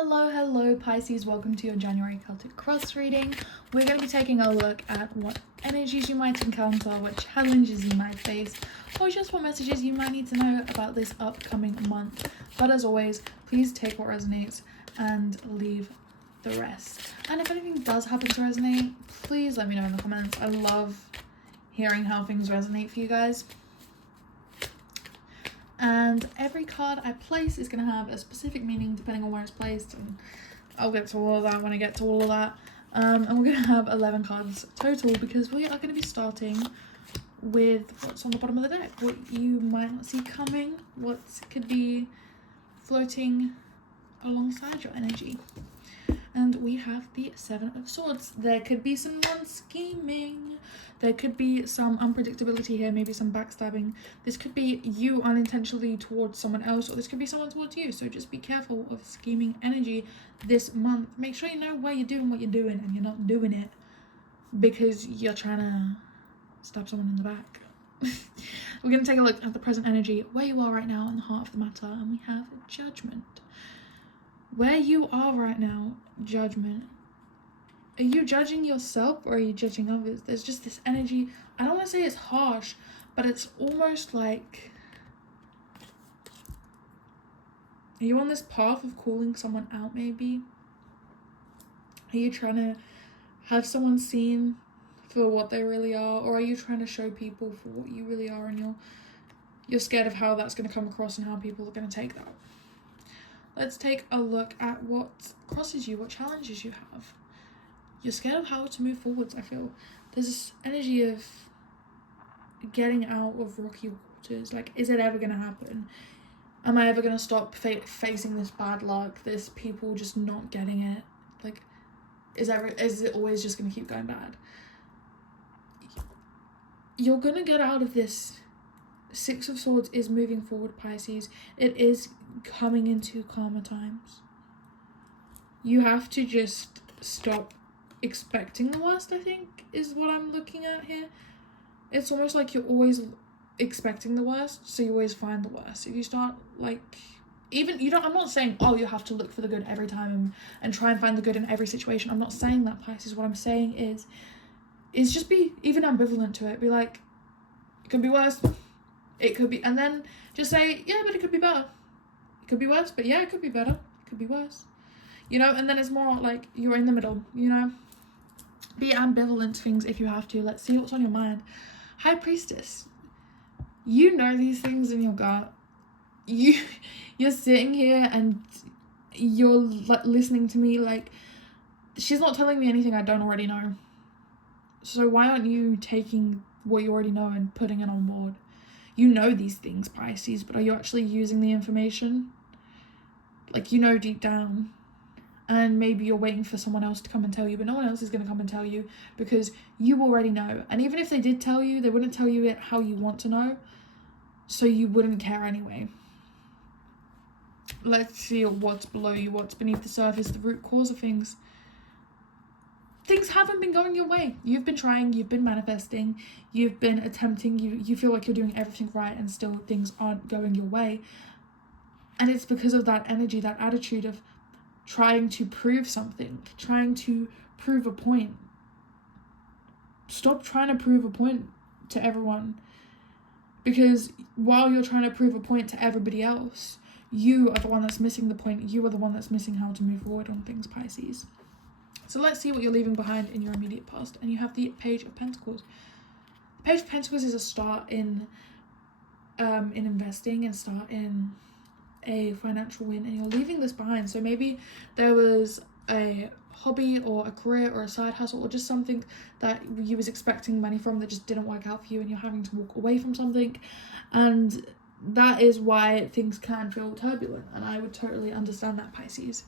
Hello Pisces, welcome to your January Celtic Cross reading. We're going to be taking a look at what energies you might encounter, what challenges you might face, or just what messages you might need to know about this upcoming month. But as always, please take what resonates and leave the rest. And if anything does happen to resonate, please let me know in the comments. I love hearing how things resonate for you guys. And every card I place is going to have a specific meaning depending on where it's placed, and I'll get to all of that when I get to all of that. And we're going to have 11 cards total because we are going to be starting with what's on the bottom of the deck, what you might not see coming, what could be floating alongside your energy. And we have the Seven of Swords. There could be some non-scheming. There could be some unpredictability here, maybe some backstabbing. This could be you unintentionally towards someone else, or this could be someone towards you. So just be careful of scheming energy this month. Make sure you know why you're doing what you're doing and you're not doing it because you're trying to stab someone in the back. We're going to take a look at the present energy, where you are right now in the heart of the matter, and we have Judgment. Where you are right now, Judgment. Are you judging yourself or are you judging others? There's just this energy. I don't want to say it's harsh, but it's almost like, are you on this path of calling someone out maybe? Are you trying to have someone seen for what they really are, or are you trying to show people for what you really are, and you're scared of how that's going to come across and how people are going to take that? Let's take a look at what crosses you, what challenges you have. You're scared of how to move forwards, I feel. There's this energy of getting out of rocky waters. Like, is it ever going to happen? Am I ever going to stop facing this bad luck, this people just not getting it? Like, is it always just going to keep going bad? You're going to get out of this. Six of Swords is moving forward, Pisces. It is coming into calmer times. You have to just stop expecting the worst, I think, is what I'm looking at here. It's almost like you're always expecting the worst, so you always find the worst. If you start, like, I'm not saying, oh, you have to look for the good every time and try and find the good in every situation. I'm not saying that, Pisces. What I'm saying is just be even ambivalent to it. Be like, it could be worse. It could be, and then just say, yeah, but it could be better. It could be worse, but yeah, it could be better. It could be worse. And then it's more like you're in the middle, Be ambivalent to things if you have to. Let's see what's on your mind. High Priestess. You know these things in your gut. You're sitting here and you're listening to me like, she's not telling me anything I don't already know. So why aren't you taking what you already know and putting it on board? You know these things, Pisces, but are you actually using the information? Like, deep down. And maybe you're waiting for someone else to come and tell you, but no one else is going to come and tell you because you already know. And even if they did tell you, they wouldn't tell you it how you want to know, so you wouldn't care anyway. Let's see what's below you, what's beneath the surface, the root cause of things. Things haven't been going your way. You've been trying, you've been manifesting, you've been attempting, you feel like you're doing everything right and still things aren't going your way. And it's because of that energy, that attitude of trying to prove something, trying to prove a point. Stop trying to prove a point to everyone, because while you're trying to prove a point to everybody else, you are the one that's missing the point. You are the one that's missing how to move forward on things, Pisces. So let's see what you're leaving behind in your immediate past. And you have the Page of Pentacles. The Page of Pentacles is a start in investing and start in a financial win, and you're leaving this behind. So maybe there was a hobby or a career or a side hustle or just something that you was expecting money from that just didn't work out for you, and you're having to walk away from something, and that is why things can feel turbulent, and I would totally understand that, Pisces.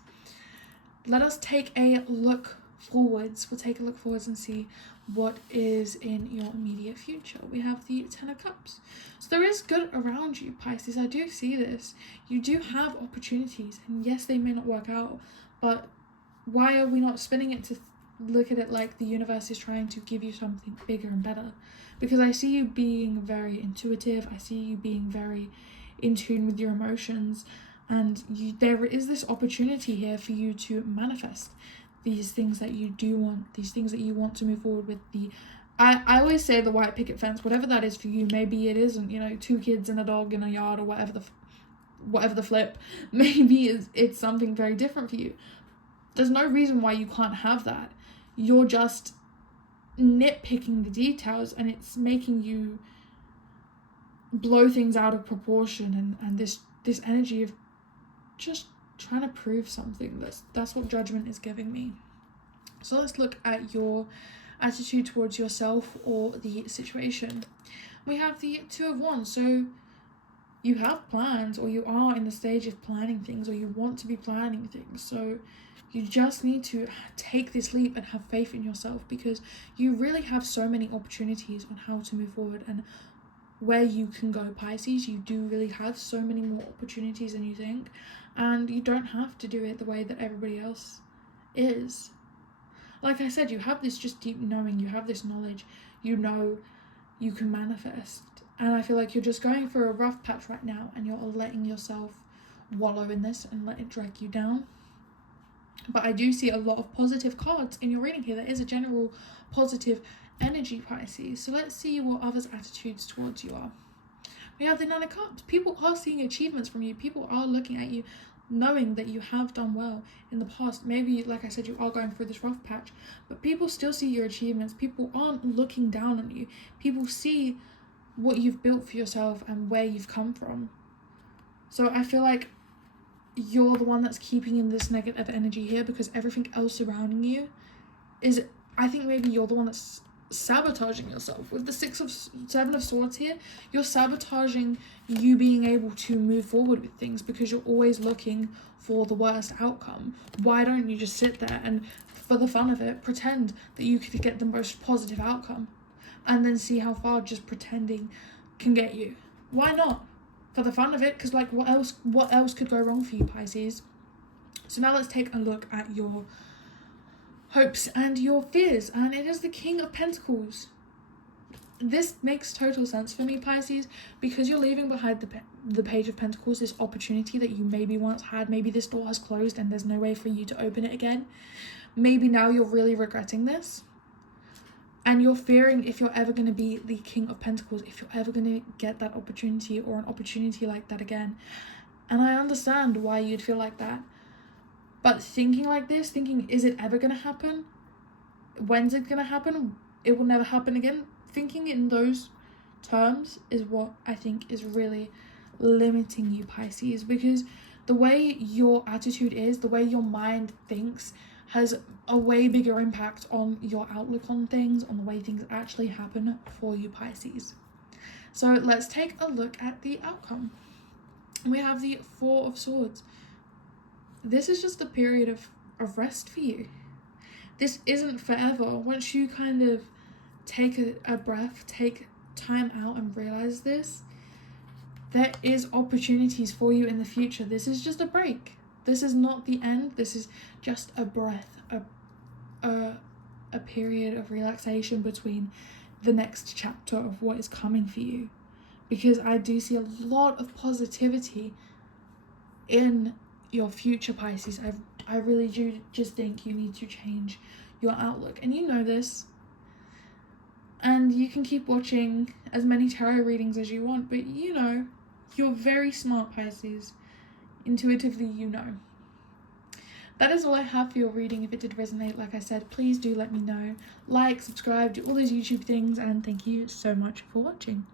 Let us take a look forwards. We'll take a look forwards and see what is in your immediate future. We have the Ten of Cups. So there is good around you, Pisces. I do see this. You do have opportunities, and yes, they may not work out, but why are we not spinning it to look at it like the universe is trying to give you something bigger and better? Because I see you being very intuitive. I see you being very in tune with your emotions, And there is this opportunity here for you to manifest these things that you do want, these things that you want to move forward with. I always say the white picket fence, whatever that is for you. Maybe it isn't, 2 kids and a dog in a yard, or whatever the flip. Maybe it's something very different for you. There's no reason why you can't have that. You're just nitpicking the details, and it's making you blow things out of proportion, and this energy of just trying to prove something. That's what judgment is giving me. So let's look at your attitude towards yourself or the situation. We have the 2 of Wands. So you have plans, or you are in the stage of planning things, or you want to be planning things. So you just need to take this leap and have faith in yourself, because you really have so many opportunities on how to move forward and where you can go, Pisces. You do really have so many more opportunities than you think, and you don't have to do it the way that everybody else is. Like I said, you have this just deep knowing, you have this knowledge, you know you can manifest. And I feel like you're just going through a rough patch right now, and you're letting yourself wallow in this and let it drag you down. But I do see a lot of positive cards in your reading here. There is a general positive energy, Pisces. So let's see what others' attitudes towards you are. We have the 9 of Cups. People are seeing achievements from you. People are looking at you, knowing that you have done well in the past. Maybe, like I said, you are going through this rough patch, but people still see your achievements. People aren't looking down on you. People see what you've built for yourself and where you've come from. So I feel like you're the one that's keeping in this negative energy here, because everything else surrounding you is, I think maybe you're the one that's sabotaging yourself. With the 7 of Swords here, you're sabotaging you being able to move forward with things, because you're always looking for the worst outcome. Why don't you just sit there and, for the fun of it, pretend that you could get the most positive outcome, and then see how far just pretending can get you? Why not? For the fun of it, because like what else could go wrong for you, Pisces? So now let's take a look at your hopes and your fears, and it is the King of Pentacles. This makes total sense for me, Pisces, because you're leaving behind the Page of Pentacles, this opportunity that you maybe once had. Maybe this door has closed and there's no way for you to open it again. Maybe now you're really regretting this, and you're fearing if you're ever going to be the King of Pentacles, if you're ever going to get that opportunity or an opportunity like that again. And I understand why you'd feel like that. But thinking like this, thinking, is it ever going to happen? When's it going to happen? It will never happen again. Thinking in those terms is what I think is really limiting you, Pisces, because the way your attitude is, the way your mind thinks, has a way bigger impact on your outlook on things, on the way things actually happen for you, Pisces. So let's take a look at the outcome. We have the 4 of Swords. This is just a period of rest for you. This isn't forever. Once you kind of take a breath, take time out and realize this, there is opportunities for you in the future. This is just a break. This is not the end. This is just a breath, a period of relaxation between the next chapter of what is coming for you. Because I do see a lot of positivity in your future, Pisces. I really do just think you need to change your outlook, and you know this. And you can keep watching as many tarot readings as you want, but you know, you're very smart, Pisces. Intuitively, you know. That is all I have for your reading. If it did resonate, like I said, please do let me know. Like, subscribe, do all those YouTube things, and thank you so much for watching.